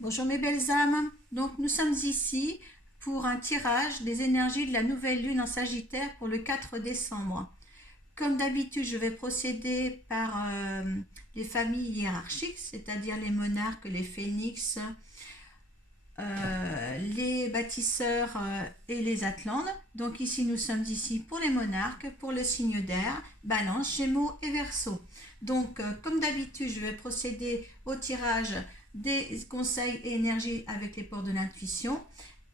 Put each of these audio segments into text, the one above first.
Bonjour mes belles âmes, donc nous sommes ici pour un tirage des énergies de la nouvelle lune en Sagittaire pour le 4 décembre. Comme d'habitude, je vais procéder par les familles hiérarchiques, c'est-à-dire les monarques, les phénix, les bâtisseurs et les Atlantes. Donc ici, nous sommes ici pour les monarques, pour le signe d'air, Balance, Gémeaux et Verseau. Donc, comme d'habitude, je vais procéder au tirage des conseils et énergies avec les ports de l'intuition.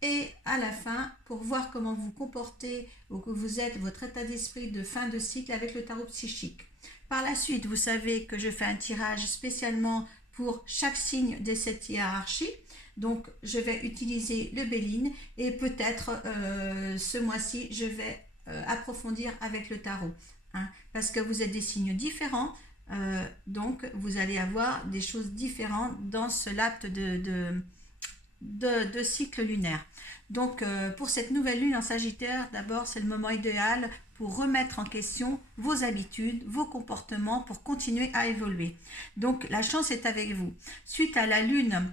Et à la fin, pour voir comment vous comportez ou que vous êtes, votre état d'esprit de fin de cycle avec le tarot psychique. Par la suite, vous savez que je fais un tirage spécialement pour chaque signe de cette hiérarchie. Donc, je vais utiliser le Béline et peut-être ce mois-ci, je vais approfondir avec le tarot. Hein, parce que vous êtes des signes différents, donc vous allez avoir des choses différentes dans ce laps de cycle lunaire. Donc, pour cette nouvelle lune en Sagittaire, d'abord, c'est le moment idéal pour remettre en question vos habitudes, vos comportements, pour continuer à évoluer. Donc, la chance est avec vous. Suite à la lune,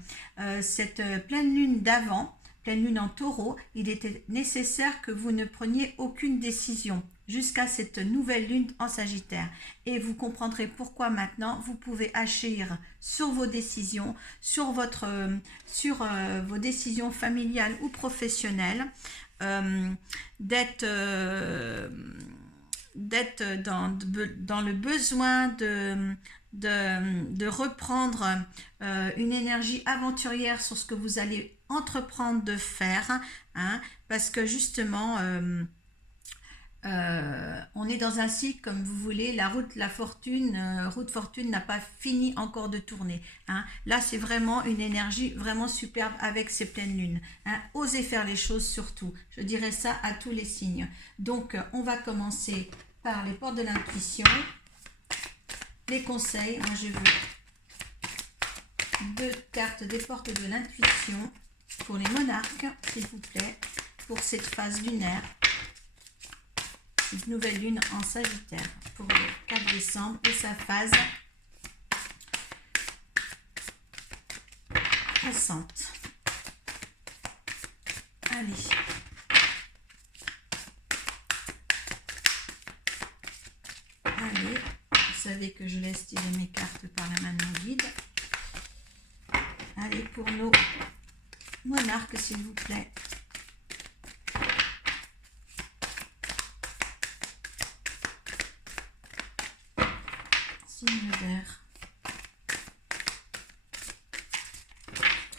cette pleine lune d'avant, pleine lune en taureau, il était nécessaire que vous ne preniez aucune décision jusqu'à cette nouvelle lune en Sagittaire. Et vous comprendrez pourquoi maintenant vous pouvez agir sur vos décisions, sur vos décisions familiales ou professionnelles, euh, d'être dans le besoin de reprendre une énergie aventurière sur ce que vous allez entreprendre de faire, hein, parce que justement, on est dans un cycle, comme vous voulez, la route, la fortune, route fortune n'a pas fini encore de tourner. Hein. Là, c'est vraiment une énergie vraiment superbe avec ces pleines lunes. Hein. Osez faire les choses surtout. Je dirais ça à tous les signes. Donc, on va commencer par les portes de l'intuition, les conseils. Moi, je veux 2 cartes des portes de l'intuition pour les monarques, s'il vous plaît, pour cette phase lunaire. Une nouvelle lune en Sagittaire pour le 4 décembre et sa phase récente. Allez. Allez, vous savez que je laisse tirer mes cartes par la main de mon guide. Allez, pour nos monarques, s'il vous plaît. Signe d'air.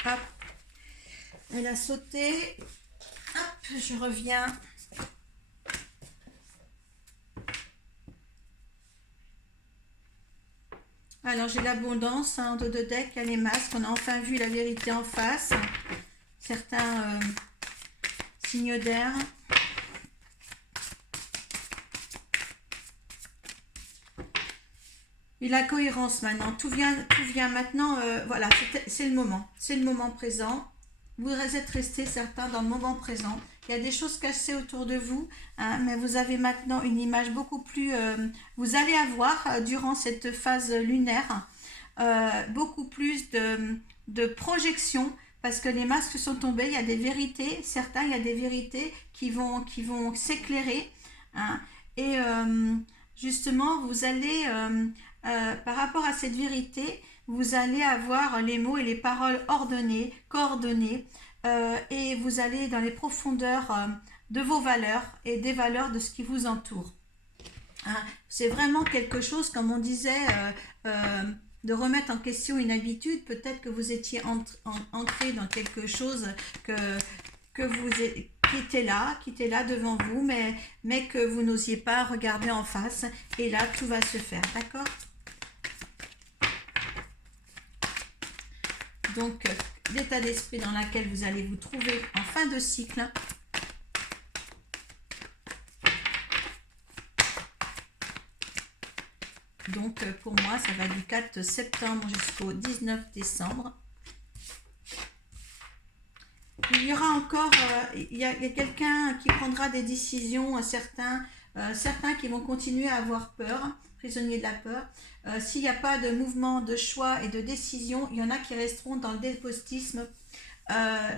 Hop. Elle a sauté. Hop, je reviens. Alors j'ai l'abondance en dos de deck, il y a les masques, on a enfin vu la vérité en face. Certains signes d'air. Et la cohérence maintenant, tout vient maintenant, voilà, c'est le moment présent. Vous êtes restés certains dans le moment présent. Il y a des choses cassées autour de vous, hein, mais vous avez maintenant une image beaucoup plus... vous allez avoir, durant cette phase lunaire, beaucoup plus de projection, parce que les masques sont tombés, il y a des vérités, il y a des vérités qui vont s'éclairer. Hein, et justement, vous allez... par rapport à cette vérité, vous allez avoir les mots et les paroles ordonnées, coordonnées, et vous allez dans les profondeurs de vos valeurs et des valeurs de ce qui vous entoure. Hein, c'est vraiment quelque chose, comme on disait, de remettre en question une habitude. Peut-être que vous étiez ancré dans quelque chose que vous qui était là devant vous, mais que vous n'osiez pas regarder en face. Et là, tout va se faire, d'accord ? Donc, l'état d'esprit dans lequel vous allez vous trouver en fin de cycle. Donc, pour moi, ça va du 4 septembre jusqu'au 19 décembre. Il y aura encore, il y a quelqu'un qui prendra des décisions, certains qui vont continuer à avoir peur, prisonniers de la peur. S'il n'y a pas de mouvement, de choix et de décision, il y en a qui resteront dans le despotisme,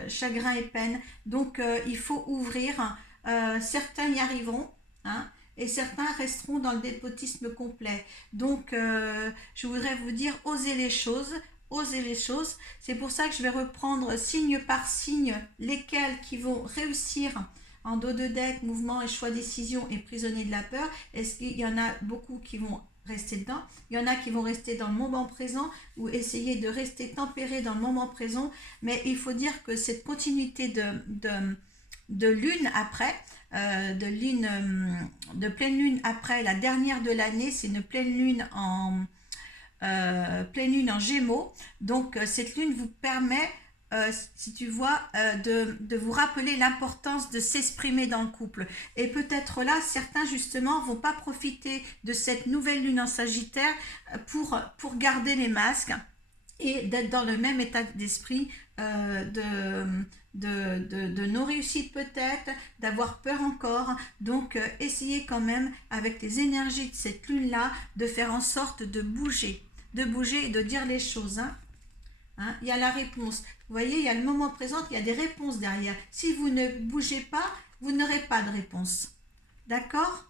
chagrin et peine. Donc il faut ouvrir. Certains y arriveront, hein, et certains resteront dans le despotisme complet. Donc je voudrais vous dire, osez les choses. Osez les choses. C'est pour ça que je vais reprendre signe par signe lesquels qui vont réussir en dos de deck, mouvement et choix, décision et prisonnier de la peur. Est-ce qu'il y en a beaucoup qui vont rester dedans? Il y en a qui vont rester dans le moment présent ou essayer de rester tempérés dans le moment présent. Mais il faut dire que cette continuité de lune après, de pleine lune après la dernière de l'année, c'est une pleine lune en Gémeaux. Donc cette lune vous permet, si tu vois, de vous rappeler l'importance de s'exprimer dans le couple. Et peut-être là, certains justement vont pas profiter de cette nouvelle lune en Sagittaire pour garder les masques et d'être dans le même état d'esprit de nos réussites peut-être, d'avoir peur encore. Donc essayez quand même avec les énergies de cette lune-là de faire en sorte de bouger et de dire les choses. Il y a la réponse. Vous voyez, il y a le moment présent, il y a des réponses derrière. Si vous ne bougez pas, vous n'aurez pas de réponse. D'accord ?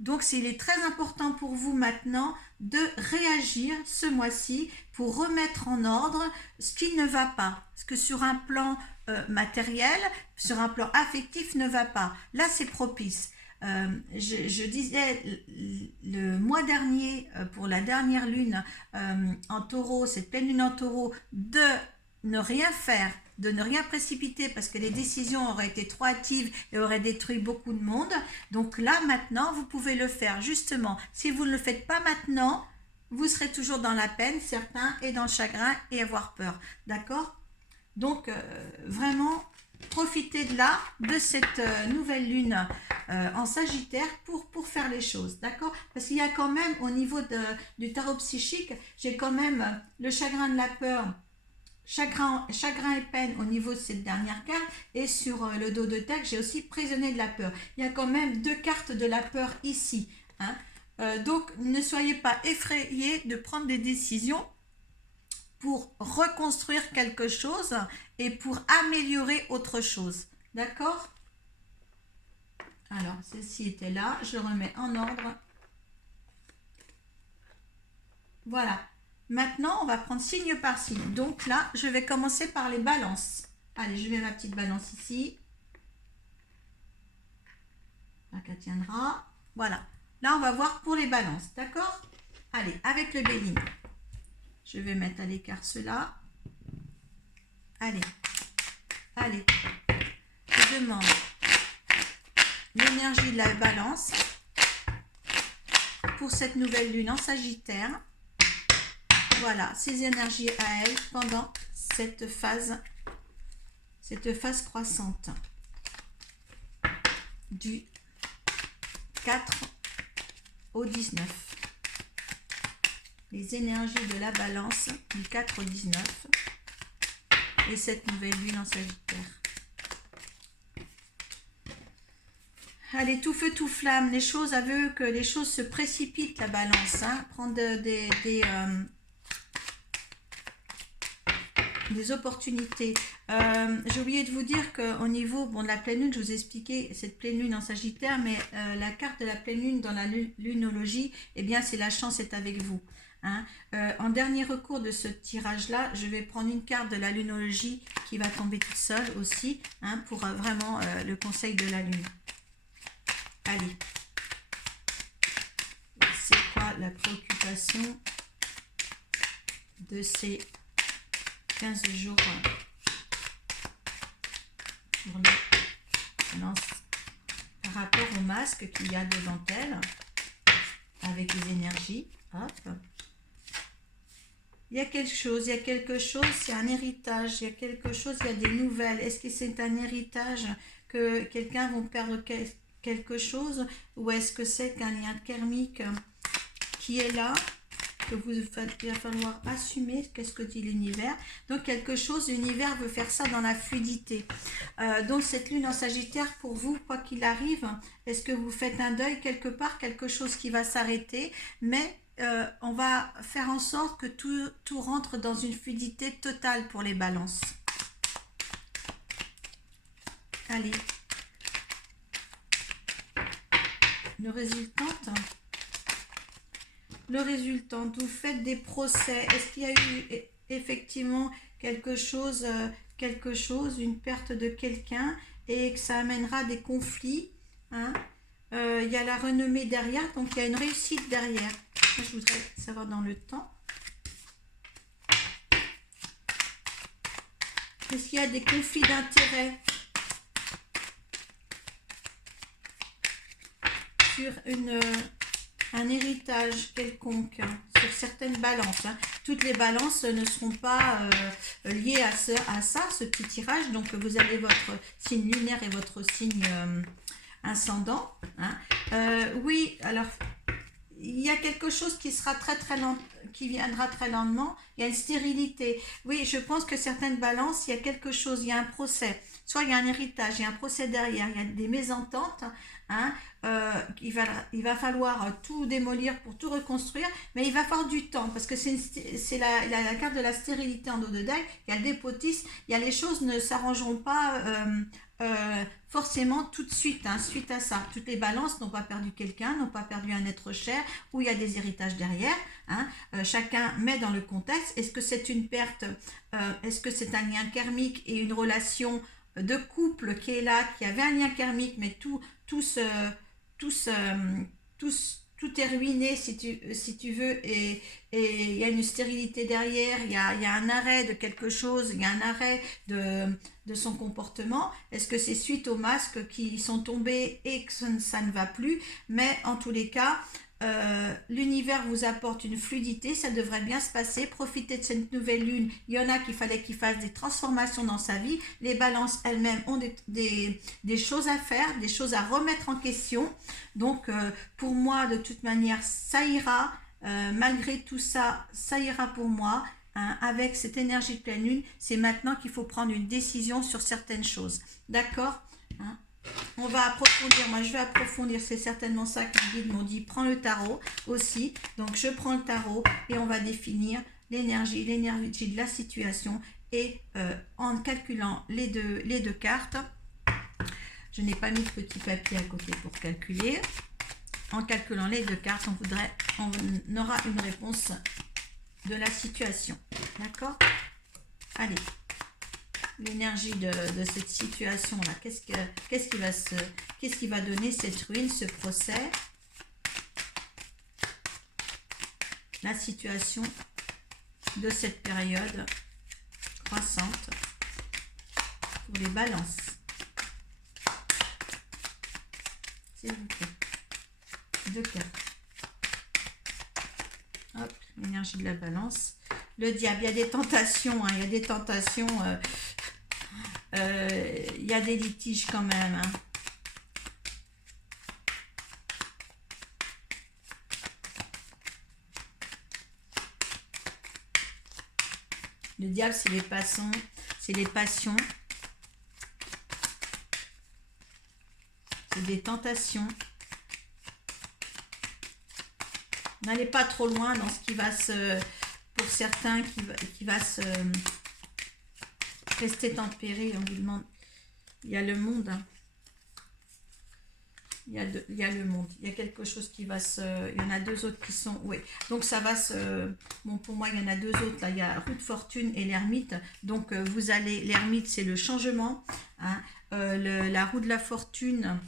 Donc, il est très important pour vous maintenant de réagir ce mois-ci pour remettre en ordre ce qui ne va pas. Ce que sur un plan matériel, sur un plan affectif ne va pas. Là, c'est propice. Je disais le mois dernier, pour la dernière lune en taureau, cette pleine lune en taureau, de ne rien faire, de ne rien précipiter parce que les décisions auraient été trop hâtives et auraient détruit beaucoup de monde. Donc là, maintenant, vous pouvez le faire justement. Si vous ne le faites pas maintenant, vous serez toujours dans la peine, certains, et dans le chagrin et avoir peur. D'accord ? Donc, vraiment, profitez de cette nouvelle lune en Sagittaire pour faire les choses. D'accord ? Parce qu'il y a quand même, au niveau du tarot psychique, j'ai quand même le chagrin de la peur, chagrin et peine au niveau de cette dernière carte, et sur le dos de deck, j'ai aussi prisonnier de la peur. Il y a quand même 2 cartes de la peur ici. Donc, ne soyez pas effrayés de prendre des décisions pour reconstruire quelque chose et pour améliorer autre chose. D'accord ? Alors, celle-ci était là. Je le remets en ordre. Voilà. Maintenant, on va prendre signe par signe. Donc là, je vais commencer par les balances. Allez, je mets ma petite balance ici. Là, qu'elle tiendra. Voilà. Là, on va voir pour les balances. D'accord ? Allez, avec le bélier. Je vais mettre à l'écart cela. Allez. Je demande l'énergie de la balance pour cette nouvelle lune en Sagittaire. Voilà, ces énergies à elle pendant cette phase croissante du 4 au 19. Les énergies de la balance du 4 au 19 et cette nouvelle lune en Sagittaire. Allez, tout feu, tout flamme. Les choses, aveu que les choses se précipitent, la balance. Prendre des opportunités. J'ai oublié de vous dire qu'au niveau de la pleine lune, je vous ai expliqué cette pleine lune en Sagittaire, mais la carte de la pleine lune dans la lunologie, eh bien, c'est la chance est avec vous. En dernier recours de ce tirage-là, je vais prendre une carte de la lunologie qui va tomber toute seule aussi, pour vraiment le conseil de la lune. Allez. C'est quoi la préoccupation de ces 15 jours par rapport au masque qu'il y a devant elle avec les énergies. Hop. Il y a quelque chose, c'est un héritage, il y a quelque chose, il y a des nouvelles. Est-ce que c'est un héritage que quelqu'un va perdre quelque chose, ou est-ce que c'est qu'un lien karmique qui est là que il va falloir assumer. Qu'est-ce que dit l'univers? Donc quelque chose, l'univers veut faire ça dans la fluidité. Donc cette lune en Sagittaire, pour vous, quoi qu'il arrive, est-ce que vous faites un deuil quelque part, quelque chose qui va s'arrêter, mais on va faire en sorte que tout rentre dans une fluidité totale pour les balances. Allez. Le résultante. Le résultante, vous faites des procès. Est-ce qu'il y a eu effectivement quelque chose, une perte de quelqu'un et que ça amènera des conflits, hein? Il y a la renommée derrière, donc il y a une réussite derrière. Moi, je voudrais savoir dans le temps. Est-ce qu'il y a des conflits d'intérêts sur un héritage quelconque, hein, sur certaines balances, hein. Toutes les balances ne seront pas liées à ça, ce petit tirage. Donc vous avez votre signe lunaire et votre signe ascendant, hein. Oui, alors il y a quelque chose qui sera très lent, qui viendra très lentement. Il y a une stérilité. Oui, je pense que certaines balances, il y a quelque chose, il y a un procès. Soit il y a un héritage, il y a un procès derrière, il y a des mésententes, hein. Il va falloir tout démolir pour tout reconstruire, mais il va falloir du temps, parce que c'est la carte de la stérilité en dos de dague. Il y a le dépotisme, il y a les choses ne s'arrangeront pas forcément tout de suite, hein, suite à ça. Toutes les balances n'ont pas perdu quelqu'un, n'ont pas perdu un être cher, où il y a des héritages derrière, hein. Chacun met dans le contexte. Est-ce que c'est une perte, est-ce que c'est un lien karmique et une relation de couple qui est là, qui avait un lien karmique, mais tout est ruiné, si tu veux, et il y a une stérilité derrière, il y a un arrêt de quelque chose, il y a un arrêt de son comportement. Est-ce que c'est suite aux masques qui sont tombés et que ça ne va plus? Mais en tous les cas, l'univers vous apporte une fluidité, ça devrait bien se passer. Profitez de cette nouvelle lune. Il y en a qu'il fallait qu'ils fassent des transformations dans sa vie. Les balances elles-mêmes ont des choses à faire, des choses à remettre en question. Donc pour moi, de toute manière, ça ira. Malgré tout ça, ça ira pour moi, hein. Avec cette énergie de pleine lune, c'est maintenant qu'il faut prendre une décision sur certaines choses. D'accord, hein? On va approfondir, moi je vais approfondir, c'est certainement ça que les guides m'ont dit. Prends le tarot aussi, donc je prends le tarot et on va définir l'énergie de la situation, et en calculant les deux cartes, je n'ai pas mis de petit papier à côté pour calculer. En calculant les deux cartes, on aura une réponse de la situation. D'accord? Allez. L'énergie de cette situation-là. Qu'est-ce qui va donner cette ruine, ce procès? La situation de cette période croissante pour les balances. S'il vous plaît. Deux cartes. Hop, l'énergie de la balance. Le diable, il y a des tentations, hein, il y a des tentations, il y a des litiges quand même, hein. Le diable, c'est les passions, c'est des tentations. N'allez pas trop loin dans ce qui va pour certains, qui va se rester tempéré. On lui demande, il y a le monde, hein. Il y a le monde, il y a quelque chose qui va il y en a deux autres qui sont, oui, donc ça va bon, pour moi il y en a deux autres, là il y a roue de fortune et l'ermite. Donc l'ermite c'est le changement, hein. La roue de la fortune,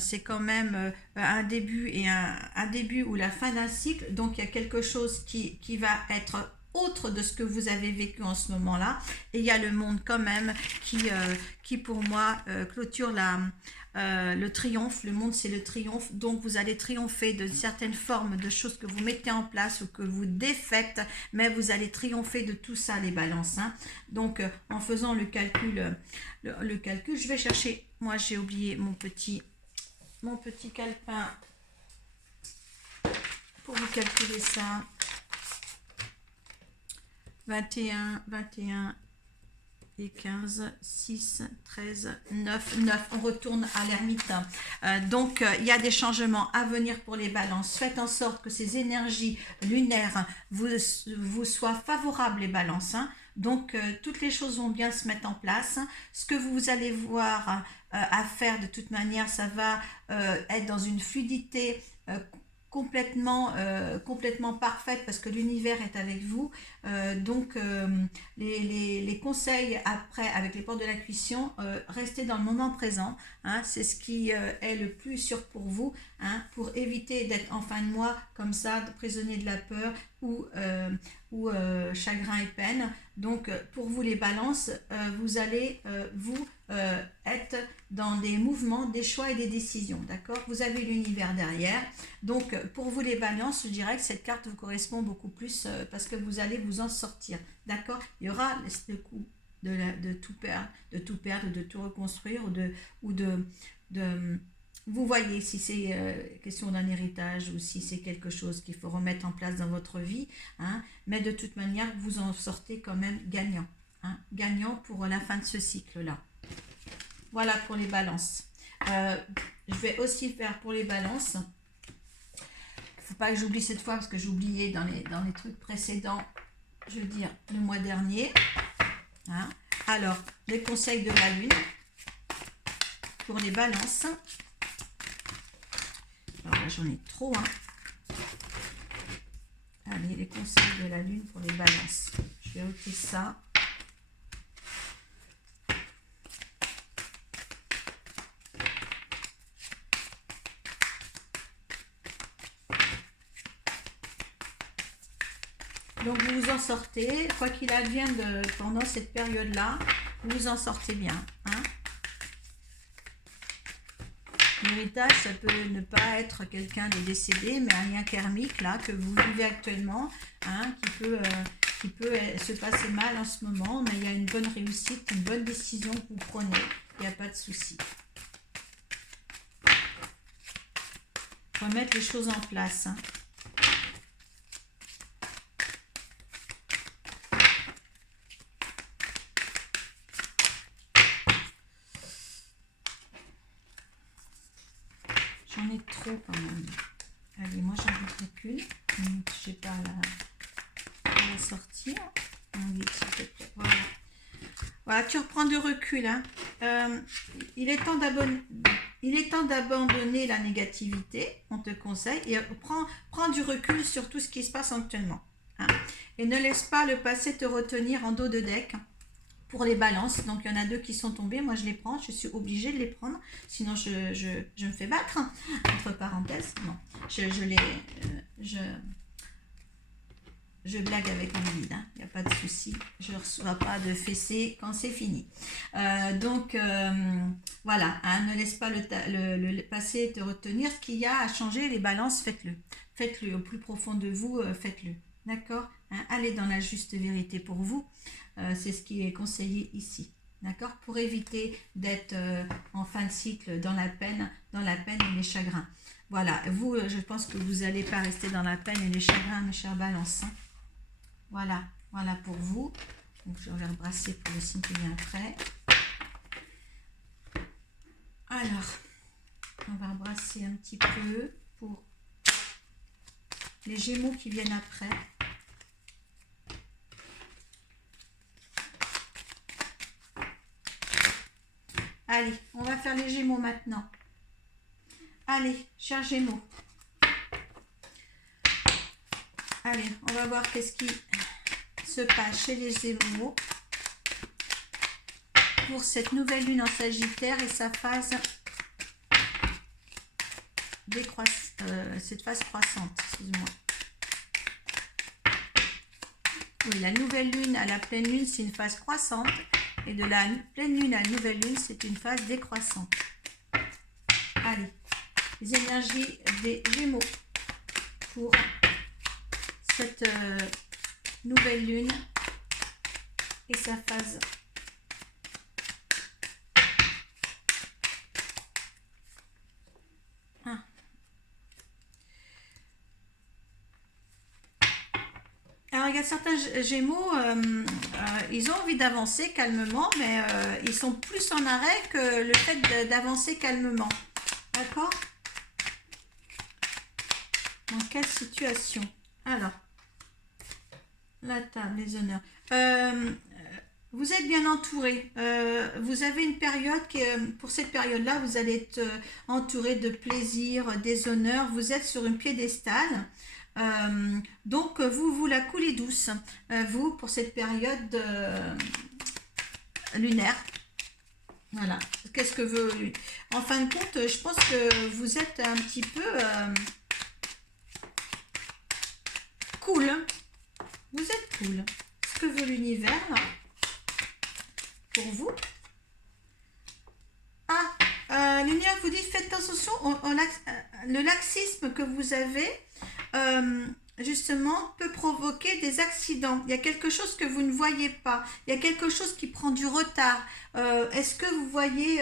c'est quand même un début et un début ou la fin d'un cycle. Donc il y a quelque chose qui va être autre de ce que vous avez vécu en ce moment-là. Et il y a le monde quand même qui pour moi clôture le triomphe. Le monde, c'est le triomphe. Donc vous allez triompher de certaines formes de choses que vous mettez en place ou que vous défaites, mais vous allez triompher de tout ça, les balances, hein. Donc en faisant le calcul, je vais chercher, moi j'ai oublié mon petit calepin pour vous calculer ça. 21, 21 et 15, 6, 13, 9, 9. On retourne à l'ermite. Donc, il y a des changements à venir pour les balances. Faites en sorte que ces énergies lunaires vous soient favorables, les balances. Hein. Donc, toutes les choses vont bien se mettre en place. Ce que vous allez voir à faire, de toute manière, ça va être dans une fluidité complètement parfaite parce que l'univers est avec vous. Donc, les conseils après, avec les portes de l'intuition, restez dans le moment présent. Hein, c'est ce qui est le plus sûr pour vous, hein, pour éviter d'être en fin de mois comme ça, prisonnier de la peur ou chagrin et peine. Donc, pour vous les balances, vous allez être dans des mouvements, des choix et des décisions, d'accord? Vous avez l'univers derrière. Donc, pour vous les balances, je dirais que cette carte vous correspond beaucoup plus parce que vous allez vous en sortir, d'accord? Il y aura le coup de tout perdre, de tout reconstruire ou de vous voyez si c'est question d'un héritage ou si c'est quelque chose qu'il faut remettre en place dans votre vie, hein, mais de toute manière, vous en sortez quand même gagnant, hein, gagnant pour la fin de ce cycle-là. Voilà pour les balances. Je vais aussi faire pour les balances. Il ne faut pas que j'oublie cette fois parce que j'ai oublié dans les trucs précédents, je veux dire le mois dernier. Hein. Alors, les conseils de la lune pour les balances. Alors là, j'en ai trop. Hein. Allez, les conseils de la lune pour les balances. Je vais ôter ça. Donc, vous vous en sortez. Quoi qu'il advienne pendant cette période-là, vous vous en sortez bien. Hein. L'héritage, ça peut ne pas être quelqu'un de décédé, mais un lien karmique là que vous vivez actuellement, hein, qui peut se passer mal en ce moment, mais il y a une bonne réussite, une bonne décision que vous prenez, il n'y a pas de souci. Remettre les choses en place. Hein. J'en ai trop quand même. Allez, moi j'en voudrais qu'une. Je n'ai pas à la sortir. Voilà. Voilà, tu reprends du recul. Hein. Il est temps d'abandonner la négativité, on te conseille, et prends du recul sur tout ce qui se passe actuellement. Hein. Et ne laisse pas le passé te retenir en dos de deck. Pour les balances, donc il y en a 2 qui sont tombés, moi je les prends, je suis obligée de les prendre, sinon je me fais battre, entre parenthèses, non, je blague avec mon guide, hein. Il n'y a pas de souci, je ne reçois pas de fessées quand c'est fini. Donc voilà, hein, ne laisse pas le passé te retenir, ce qu'il y a à changer, les balances, faites-le au plus profond de vous, faites-le, d'accord, hein, allez dans la juste vérité pour vous. C'est ce qui est conseillé ici, d'accord, pour éviter d'être en fin de cycle dans la peine et les chagrins. Voilà, vous, je pense que vous n'allez pas rester dans la peine et les chagrins, mes chers balances. Hein. Voilà pour vous. Donc, je vais rebrasser pour le signe qui vient après. Alors, on va rebrasser un petit peu pour les Gémeaux qui viennent après. Allez, on va faire les Gémeaux maintenant. Allez, chers Gémeaux. Allez, on va voir qu'est-ce qui se passe chez les Gémeaux pour cette nouvelle lune en Sagittaire et sa phase cette phase croissante, excuse-moi. Oui, la nouvelle lune à la pleine lune, c'est une phase croissante. Et de la pleine lune à la nouvelle lune, c'est une phase décroissante. Allez, les énergies des Gémeaux pour cette nouvelle lune et sa phase. y a certains Gémeaux, ils ont envie d'avancer calmement, mais ils sont plus en arrêt que le fait d'avancer calmement. D'accord? Dans quelle situation? Alors, la table, les honneurs. Vous êtes bien entouré. Vous avez une période pour cette période-là, vous allez être entouré de plaisir, des honneurs. Vous êtes sur une piédestal. Donc, vous la coulez douce. Vous, pour cette période lunaire. Voilà. Qu'est-ce que veut... En fin de compte, je pense que vous êtes un petit peu cool. Vous êtes cool. Ce que veut l'univers, là, pour vous. L'univers vous dit, faites attention, le laxisme que vous avez, justement, peut provoquer des accidents. Il y a quelque chose que vous ne voyez pas. Il y a quelque chose qui prend du retard. Est-ce que vous voyez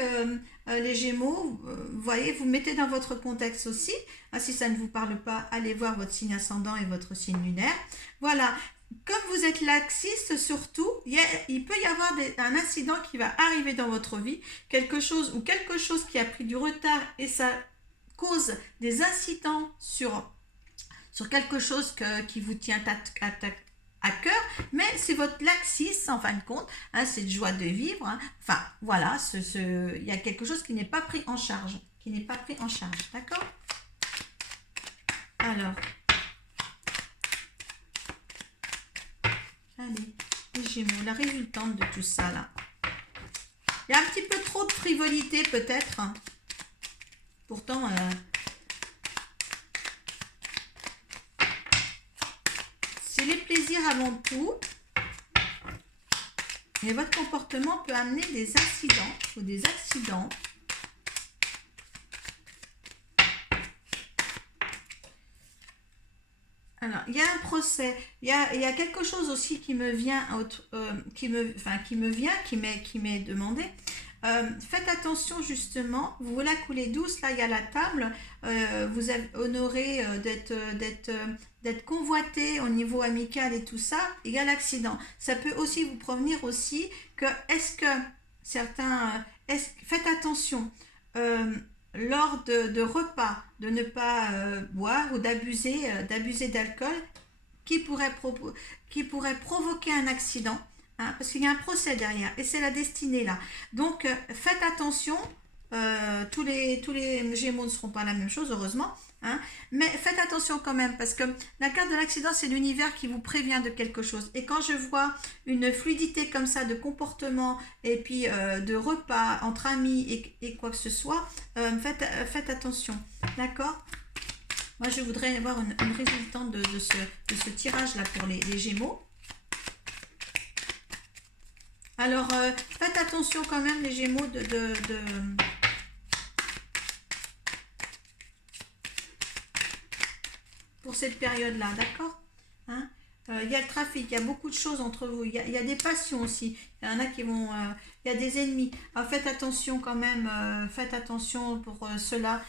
les Gémeaux, vous voyez, vous mettez dans votre contexte aussi. Si ça ne vous parle pas, allez voir votre signe ascendant et votre signe lunaire. Voilà. Comme vous êtes laxiste surtout, il peut y avoir un incident qui va arriver dans votre vie, quelque chose qui a pris du retard et ça cause des incidents sur quelque chose qui vous tient à cœur, mais c'est votre laxisme en fin de compte, c'est de joie de vivre. Enfin, voilà, il y a quelque chose qui n'est pas pris en charge, d'accord? Alors, allez, les Gémeaux, la résultante de tout ça, là. Il y a un petit peu trop de frivolité, peut-être. Pourtant, c'est les plaisirs avant tout. Et votre comportement peut amener des incidents ou des accidents. Alors, il y a un procès, il y a quelque chose aussi qui me vient, qui m'est demandé. Faites attention justement, vous la coulez douce, là il y a la table, vous avez honoré d'être convoité au niveau amical et tout ça, il y a l'accident. Ça peut aussi vous provenir aussi que, faites attention, lors de repas, de ne pas boire ou d'abuser d'alcool qui pourrait provoquer un accident, parce qu'il y a un procès derrière et c'est la destinée là. Donc faites attention, tous les Gémeaux ne seront pas la même chose heureusement, mais faites attention quand même parce que la carte de l'accident c'est l'univers qui vous prévient de quelque chose. Et quand je vois une fluidité comme ça de comportement et puis de repas entre amis et quoi que ce soit, faites attention, d'accord? Moi je voudrais avoir une résultante de ce tirage là pour les Gémeaux. Alors faites attention quand même les Gémeaux pour cette période-là, d'accord? Il y a le trafic, il y a beaucoup de choses entre vous, il y a des passions aussi, il y en a qui vont, il y a des ennemis. Alors faites attention quand même, faites attention pour cela.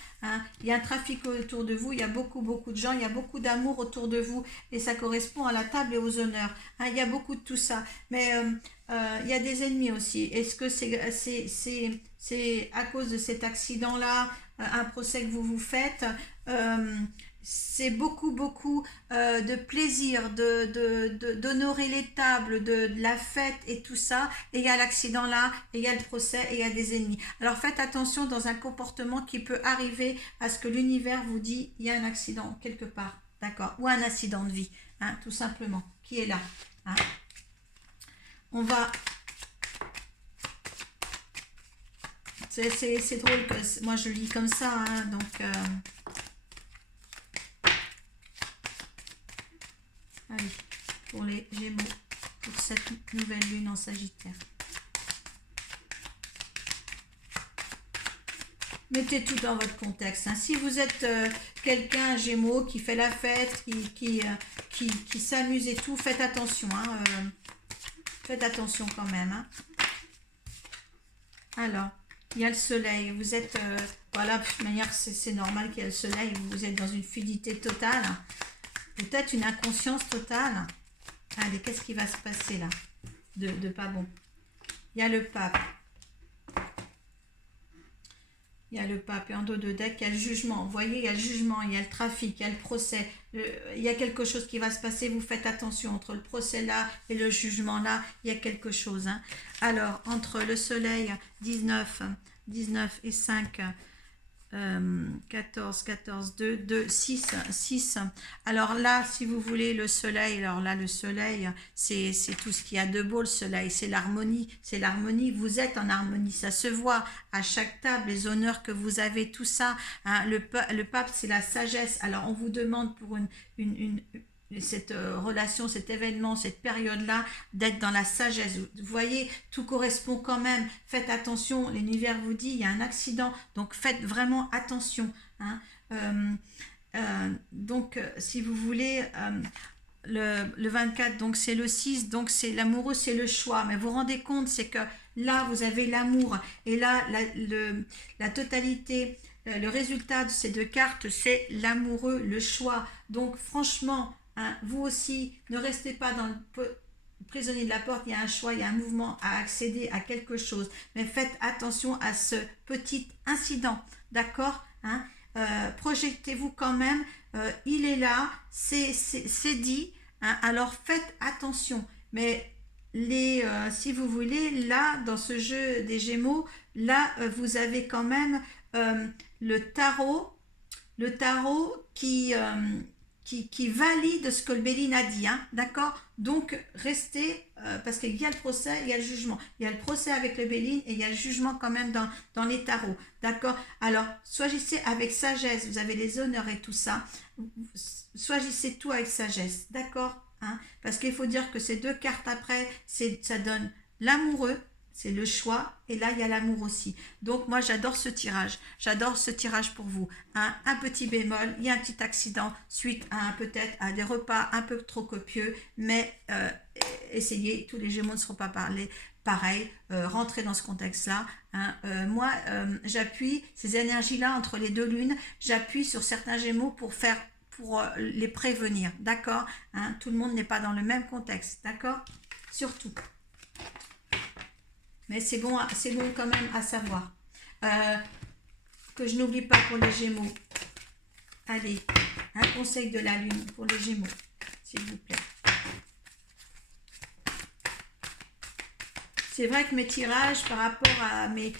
Il y a un trafic autour de vous, il y a beaucoup de gens, il y a beaucoup d'amour autour de vous et ça correspond à la table et aux honneurs. Il y a beaucoup de tout ça, mais il y a des ennemis aussi. Est-ce que c'est à cause de cet accident-là, un procès que vous faites? C'est beaucoup de plaisir, d'honorer les tables, de la fête et tout ça, et il y a l'accident là, et il y a le procès, et il y a des ennemis. Alors faites attention dans un comportement qui peut arriver à ce que l'univers vous dit, il y a un accident quelque part, d'accord, ou un accident de vie, tout simplement, qui est là. On va... C'est drôle que moi je lis comme ça, donc... Allez, pour les Gémeaux, pour cette nouvelle lune en Sagittaire. Mettez tout dans votre contexte. Si vous êtes quelqu'un Gémeaux qui fait la fête, qui s'amuse et tout, faites attention. Faites attention quand même. Alors, il y a le soleil. Vous êtes, voilà, de toute manière, c'est normal qu'il y ait le soleil. Vous êtes dans une fluidité totale. Peut-être une inconscience totale. Allez, qu'est-ce qui va se passer là de pas bon? Il y a le pape. Il y a le pape et en dos de deck, il y a le jugement. Vous voyez, il y a le jugement, il y a le trafic, il y a le procès. Il y a quelque chose qui va se passer. Vous faites attention entre le procès là et le jugement là. Il y a quelque chose. Hein. Alors, entre le soleil 19 et 5, 14, 2, 2, 6. Alors là, si vous voulez le soleil, alors là, le soleil, c'est tout ce qu'il y a de beau, le soleil, c'est l'harmonie, vous êtes en harmonie, ça se voit à chaque table, les honneurs que vous avez, tout ça, hein, le pape, c'est la sagesse, alors on vous demande pour cette relation, cet événement, cette période-là, d'être dans la sagesse. Vous voyez, tout correspond quand même. Faites attention, l'univers vous dit, il y a un accident, donc faites vraiment attention. Hein. Donc, si vous voulez, le 24, donc c'est le 6, donc c'est l'amoureux, c'est le choix. Mais vous vous rendez compte, c'est que là, vous avez l'amour, et là, la totalité, le résultat de ces deux cartes, c'est l'amoureux, le choix. Donc, franchement, hein, vous aussi, ne restez pas dans le prisonnier de la porte, il y a un choix, il y a un mouvement à accéder à quelque chose. Mais faites attention à ce petit incident, d'accord, hein, projetez-vous quand même, il est là, c'est dit, hein, alors faites attention. Mais si vous voulez, là, dans ce jeu des Gémeaux, là, vous avez quand même le tarot qui valide ce que le Béline a dit, hein, d'accord? Donc, restez, parce qu'il y a le procès, il y a le jugement. Il y a le procès avec le Béline et il y a le jugement quand même dans les tarots, d'accord? Alors, choisissez avec sagesse, vous avez les honneurs et tout ça, choisissez tout avec sagesse, d'accord? Hein? Parce qu'il faut dire que ces deux cartes après, ça donne l'amoureux, c'est le choix, et là il y a l'amour aussi. Donc moi j'adore ce tirage pour vous. Hein, un petit bémol, il y a un petit accident suite à peut-être à des repas un peu trop copieux, mais essayez, tous les Gémeaux ne seront pas pareil, rentrez dans ce contexte-là. Hein. Moi j'appuie ces énergies-là entre les deux lunes, j'appuie sur certains Gémeaux pour les prévenir, d'accord, hein, tout le monde n'est pas dans le même contexte, d'accord, surtout. Mais c'est bon quand même à savoir. Que je n'oublie pas pour les Gémeaux. Allez, un conseil de la Lune pour les Gémeaux, s'il vous plaît. C'est vrai que mes tirages par rapport à mes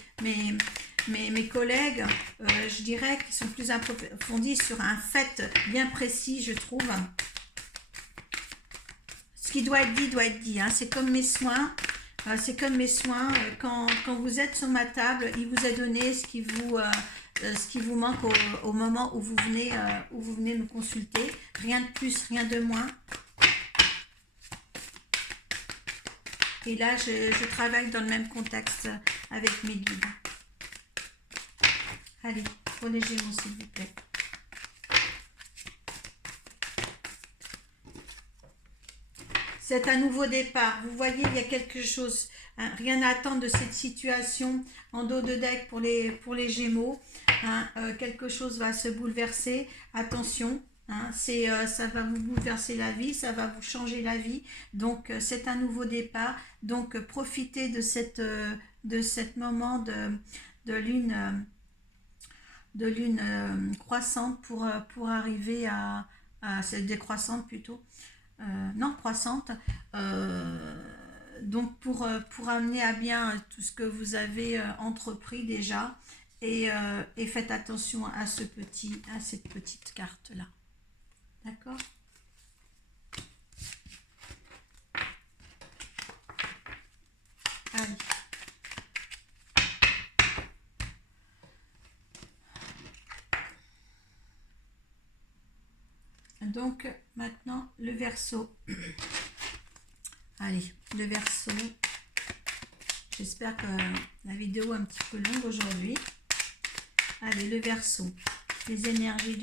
collègues, je dirais qu'ils sont plus approfondis sur un fait bien précis, je trouve. Ce qui doit être dit, hein. C'est comme mes soins. Quand vous êtes sur ma table, il vous est donné ce qui vous manque au moment où vous venez me consulter. Rien de plus, rien de moins. Et là, je travaille dans le même contexte avec mes guides. Allez, pour les Gémeaux, s'il vous plaît. C'est un nouveau départ. Vous voyez, il y a quelque chose. Hein, rien à attendre de cette situation en dos de deck pour les Gémeaux. Hein, quelque chose va se bouleverser. Attention. Hein, ça va vous bouleverser la vie, ça va vous changer la vie. Donc, c'est un nouveau départ. Donc, profitez de cet moment de lune croissante pour arriver à c'est décroissante plutôt. Non, croissante, donc pour amener à bien tout ce que vous avez entrepris déjà, et faites attention à cette petite carte là, d'accord? Allez. Donc maintenant le Verseau. Allez, le Verseau. J'espère que la vidéo est un petit peu longue aujourd'hui. Allez, le Verseau. Les énergies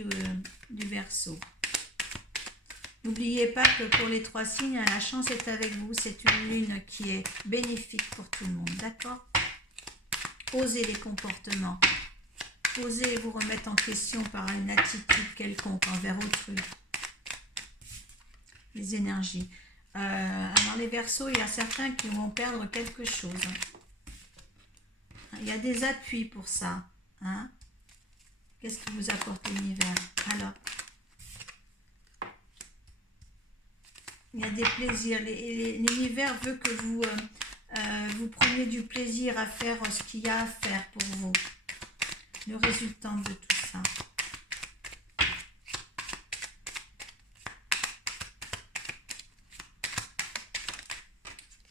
du Verseau. N'oubliez pas que pour les 3 signes, la chance est avec vous. C'est une lune qui est bénéfique pour tout le monde, d'accord? Osez les comportements. Osez vous remettre en question par une attitude quelconque envers autrui. Les énergies. Dans les Verseaux, il y a certains qui vont perdre quelque chose. Il y a des appuis pour ça. Hein. Qu'est-ce qui vous apporte l'univers? Alors, il y a des plaisirs. L'univers veut que vous preniez du plaisir à faire ce qu'il y a à faire pour vous. Le résultat de tout ça.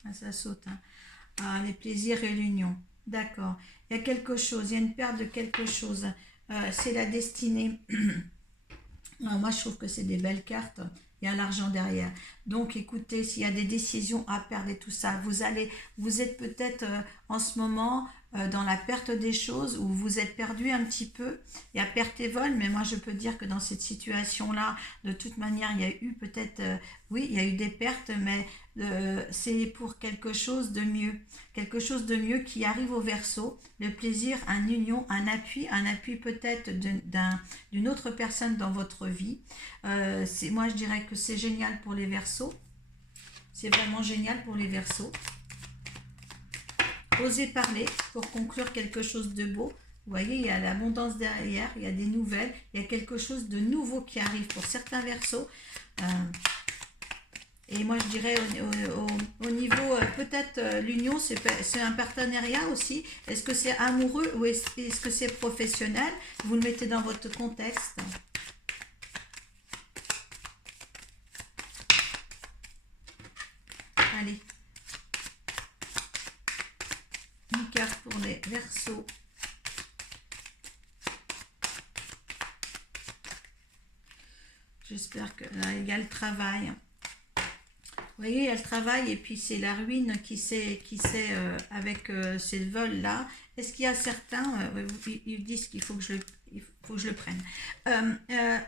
Ah, ça saute. Hein. Ah, les plaisirs et l'union. D'accord. Il y a quelque chose, il y a une perte de quelque chose. C'est la destinée. Alors, moi, je trouve que c'est des belles cartes. Il y a l'argent derrière. Donc, écoutez, s'il y a des décisions à perdre et tout ça, vous êtes peut-être en ce moment dans la perte des choses ou vous êtes perdu un petit peu. Il y a perte et vol, mais moi, je peux dire que dans cette situation-là, de toute manière, il y a eu peut-être, oui, il y a eu des pertes, mais c'est pour quelque chose de mieux. Quelque chose de mieux qui arrive au Verseau. Le plaisir, une union, un appui peut-être d'une autre personne dans votre vie. Moi, je dirais que c'est génial pour les Verseaux. C'est vraiment génial pour les Verseaux. Osez parler pour conclure quelque chose de beau. Vous voyez, il y a l'abondance derrière, il y a des nouvelles, il y a quelque chose de nouveau qui arrive pour certains Verseaux. Et moi, je dirais au niveau, peut-être l'union, c'est un partenariat aussi. Est-ce que c'est amoureux ou est-ce que c'est professionnel? Vous le mettez dans votre contexte. Allez. Une carte pour les Verseaux. J'espère que là, il y a le travail. Vous voyez, il y a le travail et puis c'est la ruine qui sait avec ces vols-là. Est-ce qu'il y a certains, ils disent qu'il faut que je le prenne.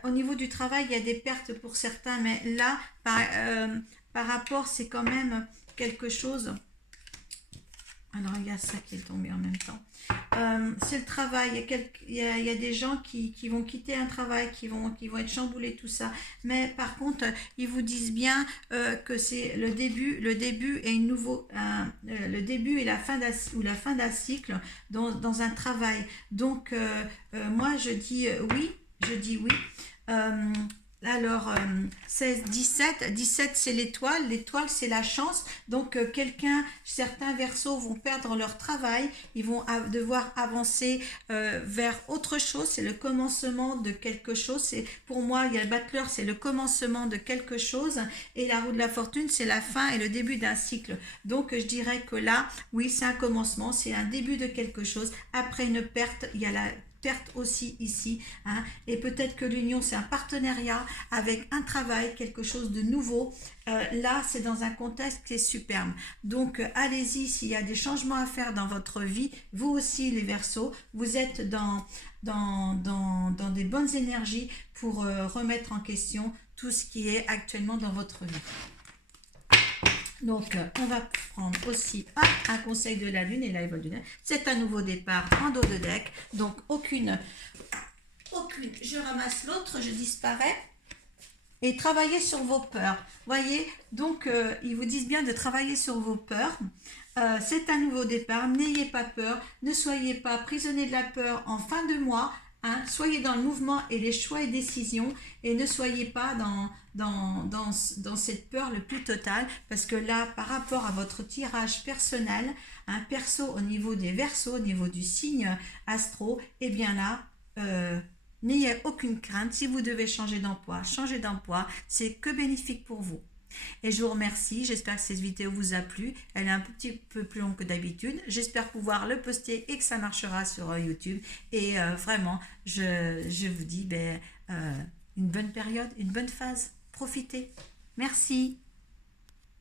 Au niveau du travail, il y a des pertes pour certains, mais là, par rapport, c'est quand même quelque chose. Alors, il y a ça qui est tombé en même temps. C'est le travail. Il y a des gens qui vont quitter un travail, qui vont être chamboulés, tout ça. Mais par contre, ils vous disent bien que c'est le début et le début et la fin d'un cycle dans un travail. Donc, moi, je dis oui. Alors, 16, 17 c'est l'étoile, c'est la chance, donc certains Verseaux vont perdre leur travail, ils vont devoir avancer vers autre chose, c'est le commencement de quelque chose, pour moi il y a le Battleur, c'est le commencement de quelque chose, et la roue de la fortune c'est la fin et le début d'un cycle, donc je dirais que là, oui c'est un commencement, c'est un début de quelque chose, après une perte, il y a la perte aussi ici, hein, et peut-être que l'union c'est un partenariat avec un travail, quelque chose de nouveau, là c'est dans un contexte qui est superbe, donc allez-y s'il y a des changements à faire dans votre vie, vous aussi les Verseaux, vous êtes dans des bonnes énergies pour remettre en question tout ce qui est actuellement dans votre vie. Donc, on va prendre aussi un conseil de la lune et la vol du nez. C'est un nouveau départ en dos de deck. Donc, aucune. Je ramasse l'autre, je disparais. Et travaillez sur vos peurs. Voyez, donc, ils vous disent bien de travailler sur vos peurs. C'est un nouveau départ. N'ayez pas peur. Ne soyez pas prisonnier de la peur en fin de mois. Hein, soyez dans le mouvement et les choix et décisions et ne soyez pas dans cette peur le plus totale parce que là, par rapport à votre tirage personnel, un perso au niveau des Verseaux, au niveau du signe astro, et bien là, n'ayez aucune crainte. Si vous devez changer d'emploi, c'est que bénéfique pour vous. Et je vous remercie, j'espère que cette vidéo vous a plu, elle est un petit peu plus longue que d'habitude, j'espère pouvoir le poster et que ça marchera sur YouTube et vraiment je vous dis une bonne période, une bonne phase, profitez, merci.